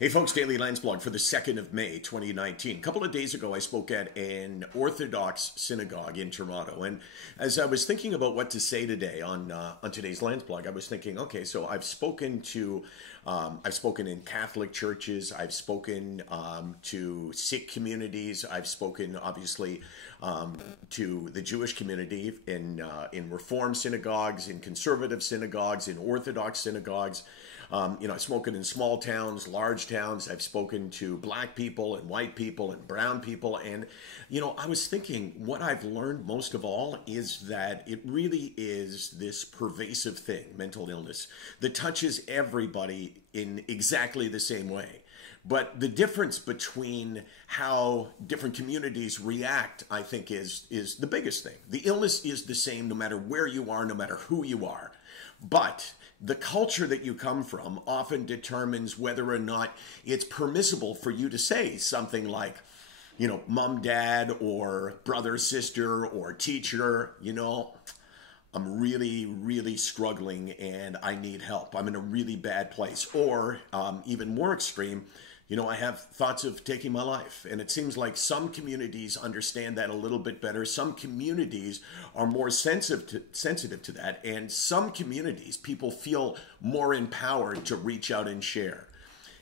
Hey folks, Daily Landsblog for the 2nd of May, 2019. A couple of days ago, I spoke at an Orthodox synagogue in Toronto. And as I was thinking about what to say today on today's Landsblog, I was thinking, okay, so I've spoken in Catholic churches, I've spoken to Sikh communities, I've spoken, obviously, to the Jewish community in Reform synagogues, in conservative synagogues, in Orthodox synagogues. I've spoken in small towns, large towns. I've spoken to black people and white people and brown people. And, I was thinking what I've learned most of all is that it really is this pervasive thing, mental illness, that touches everybody in exactly the same way. But the difference between how different communities react, I think, is the biggest thing. The illness is the same no matter where you are, no matter who you are. But the culture that you come from often determines whether or not it's permissible for you to say something like, mom, dad, or brother, sister, or teacher, I'm really, really struggling and I need help. I'm in a really bad place. Or even more extreme, I have thoughts of taking my life. And it seems like some communities understand that a little bit better. Some communities are more sensitive to that. And some communities, people feel more empowered to reach out and share.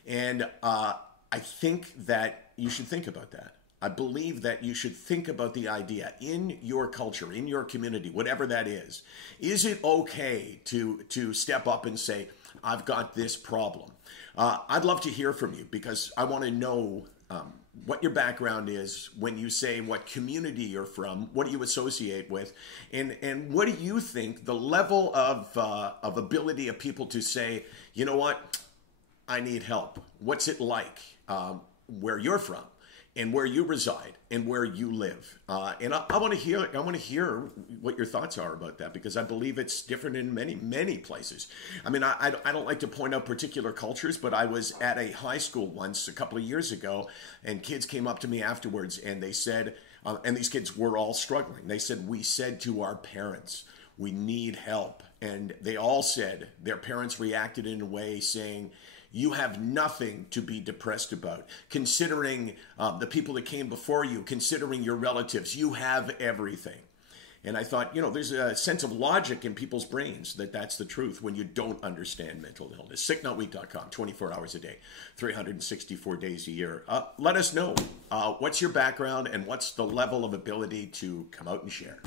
And I think that you should think about that. I believe that you should think about the idea in your culture, in your community, whatever that is it okay to step up and say, I've got this problem? I'd love to hear from you because I want to know what your background is when you say what community you're from, what do you associate with, and what do you think the level of ability of people to say, you know what, I need help. What's it like where you're from? And where you reside and where you live, and I want to hear what your thoughts are about that because I believe it's different in many places. I mean, I don't like to point out particular cultures, but I was at a high school once a couple of years ago, and kids came up to me afterwards and they said, and these kids were all struggling. They said, we said to our parents, we need help, and they all said their parents reacted in a way saying, you have nothing to be depressed about. Considering the people that came before you, considering your relatives, you have everything. And I thought, there's a sense of logic in people's brains that that's the truth when you don't understand mental illness. SickNotWeak.com, 24 hours a day, 364 days a year. Let us know what's your background and what's the level of ability to come out and share.